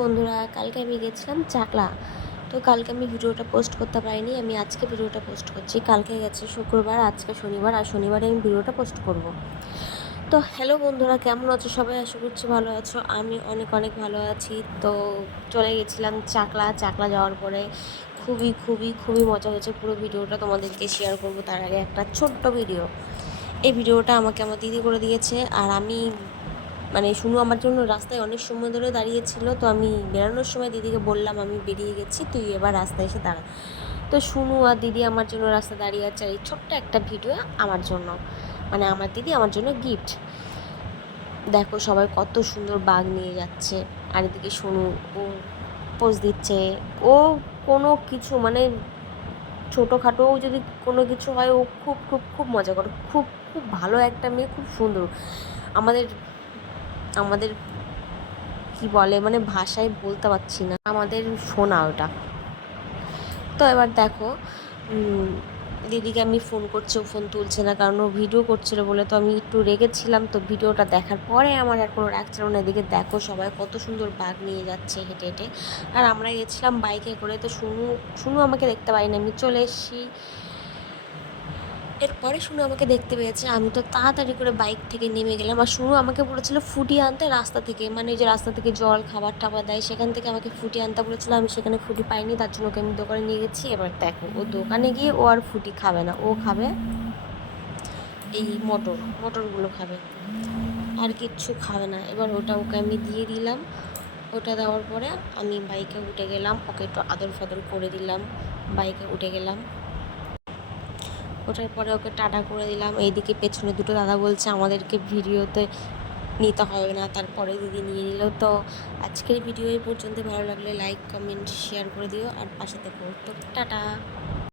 বন্ধুরা, কালকে আমি গেছিলাম চাকলা। তো কালকে আমি ভিডিওটা পোস্ট করতে পারিনি, আমি আজকে ভিডিওটা পোস্ট করছি। কালকে গেছে শুক্রবার, আজকে শনিবার, আর শনিবারে আমি ভিডিওটা পোস্ট করব। তো হ্যালো বন্ধুরা, কেমন আছো সবাই? আশা করছি ভালো আছো। আমি অনেক অনেক ভালো আছি। তো চলে গেছিলাম চাকলা যাওয়ার পরে খুবই খুবই খুবই মজা হয়েছে। পুরো ভিডিওটা তোমাদেরকে শেয়ার করব। তার আগে একটা ছোট্ট ভিডিও, এই ভিডিওটা আমাকে আমার দিদি করে দিয়েছে। আর আমি শুনু আমার জন্য রাস্তায় অনেক সময় ধরে দাঁড়িয়েছিল। তো আমি বেরোনোর সময় দিদিকে বললাম আমি বেরিয়ে গেছি, তুই এবার রাস্তায় এসে দাঁড়া। তো শুনু আর দিদি আমার জন্য রাস্তায় দাঁড়িয়ে আছে। এই ছোট্ট একটা ভিডিও আমার জন্য, আমার দিদি আমার জন্য গিফট। দেখো সবাই কত সুন্দর বাঘ নিয়ে যাচ্ছে, আর এদিকে শুনু ও পোজ দিচ্ছে। ও কোনো কিছু ছোটোখাটোও যদি কোনো কিছু হয়, ও খুব খুব খুব মজা করে। খুব খুব ভালো একটা মেয়ে, খুব সুন্দর। আমাদের আমাদের কি বলে, ভাষায় বলতে পারছি না, আমাদের শোনা ওটা। তো এবার দেখো, দিদিকে আমি ফোন করছি, ও ফোন তুলছে না, কারণ ও ভিডিও করছিল বলে। তো আমি একটু রেগেছিলাম। তো ভিডিওটা দেখার পরে আমার আর কোনো রাগ ছিল না। এদিকে দেখো সবাই কত সুন্দর বাঘ নিয়ে যাচ্ছে হেঁটে হেঁটে। আর আমরা গেছিলাম বাইকে করে। তো শুনু শুনু আমাকে দেখতে পাইনি, আমি চলে এসেছি। এরপরে শুনু আমাকে দেখতে পেয়েছে। আমি তো তাড়াতাড়ি করে বাইক থেকে নেমে গেলাম। আর শুনু আমাকে বলেছিল ফুটি আনতে রাস্তা থেকে, যে রাস্তা থেকে জল খাবার টাবার দেয়, সেখান থেকে আমাকে ফুটি আনতে বলেছিল। আমি সেখানে ফুটি পাইনি, তার জন্য ওকে আমি দোকানে নিয়ে গেছি। এবার দেখো, ও দোকানে গিয়ে ও আর ফুটি খাবে না, ও খাবে এই মটরগুলো খাবে, আর কিচ্ছু খাবে না। এবার ওটা ওকে আমি দিয়ে দিলাম। ওটা দেওয়ার পরে আমি বাইকে উঠে গেলাম, ওকে একটু আদর ফাদর করে দিলাম, বাইকে উঠে গেলাম। ওঠার পরে ওকে টাটা করে দিলাম। এইদিকে পেছনে দুটো দাদা বলছে আমাদেরকে ভিডিওতে নিতে হবে না, তারপরে দিদি নিয়ে নিল। তো আজকের ভিডিও এই পর্যন্ত। ভালো লাগলে লাইক কমেন্ট শেয়ার করে দিও, আর পাশে থেকো। তো টাটা।